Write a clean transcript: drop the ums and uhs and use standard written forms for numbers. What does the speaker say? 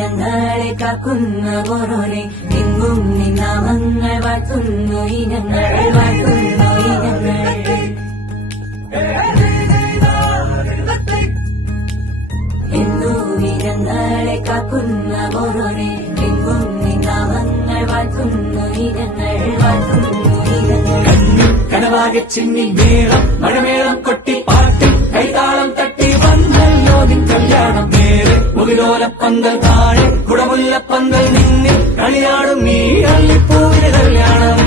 ഇനങ്ങളെ കാക്കുന്ന ഓരോരെ എങ്ങും നിന്നാമങ്ങൾ വാഴ്ത്തുന്നു ഇനങ്ങൾ വാഴ്ത്തുന്നു ഇനങ്ങൾ എന്നും ഇനങ്ങളെ കാക്കുന്ന ഓരോരെ എങ്ങും നിന്നാമങ്ങൾ വാഴ്ത്തുന്നു ഇനങ്ങൾ വാഴ്ത്തുന്നു ഇനങ്ങൾ കനവാകെ ചിന്നി മേളം മഴമേളം കൊട്ടി പാട്ടി കൈതാളം തട്ടി വന്നല്ലോ നിൻ കല്യാണം നേരെ മുകിലോലപ്പന്തൽ താഴെ കുടമുല്ലപ്പന്തൽ നിന്നിൽ കളിയാടും നീ അള്ളിപ്പൂവിന് കല്യാണം